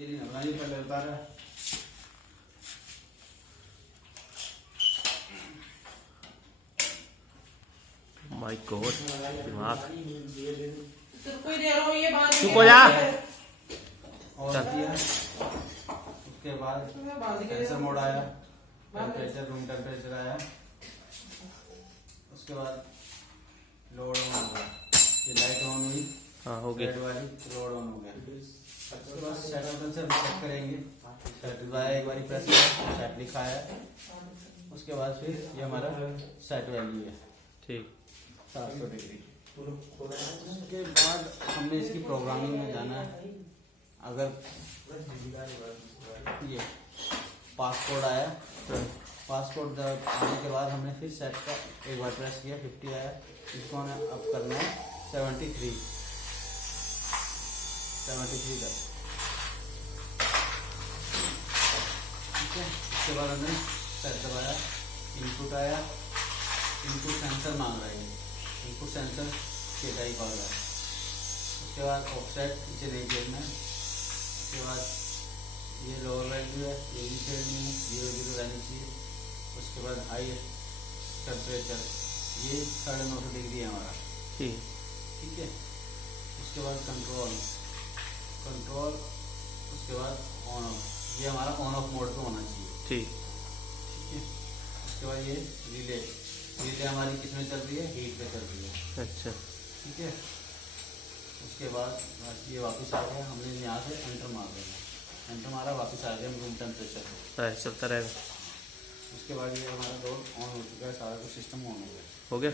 My God दिमाग चुप हो जा। उसके बाद सेंसर मोड आया, टेम्परेचर रूम टेम्परेचर आया, उसके बाद लोड ऑन हो गया, ये लाइट ऑन हुई, हाँ हो गया वाली लोड ऑन हो गया। उसके बाद सेट बटन से चेक करेंगे, सेट एक बार प्रेस किया, सेट लिखा है। उसके बाद फिर ये हमारा सेट वैल्यू है ठीक 700 डिग्री। उसके बाद हमने इसकी प्रोग्रामिंग में जाना है। अगर ये पासकोड आया, पासकोड आने के बाद हमने फिर सेट का एक बार प्रेस किया, 50 आया, इसको हमें अब करना है 73 तक। ठीक है, उसके बाद हमने सेट दबाया, इनपुट आया, इनपुट सेंसर मांग रहा है, इनपुट सेंसर के टाइप आ रहा है। उसके बाद ऑफसेट इसे नहीं देखना है। उसके बाद ये लोअर वैल्यू है, ये भी नहीं है, 0 रहनी चाहिए। उसके बाद हाई टेम्परेचर, ये 950 डिग्री है हमारा, ठीक है। उसके बाद कंट्रोल, उसके बाद ऑन ऑफ, ये हमारा ऑन ऑफ मोड पे होना चाहिए, ठीक है। उसके बाद ये रिले हमारी किसमें चल रही है, हीट पे चल रही है, अच्छा ठीक है। उसके बाद ये वापस आ गया, हमने यहाँ से एंटर मार देना, एंटर मारा, वापस आ गया रूम टेम्परेचर चलता रहेगा। उसके बाद ये हमारा डोर ऑन हो चुका है, सारा कुछ सिस्टम ऑन हो गया। हो गया।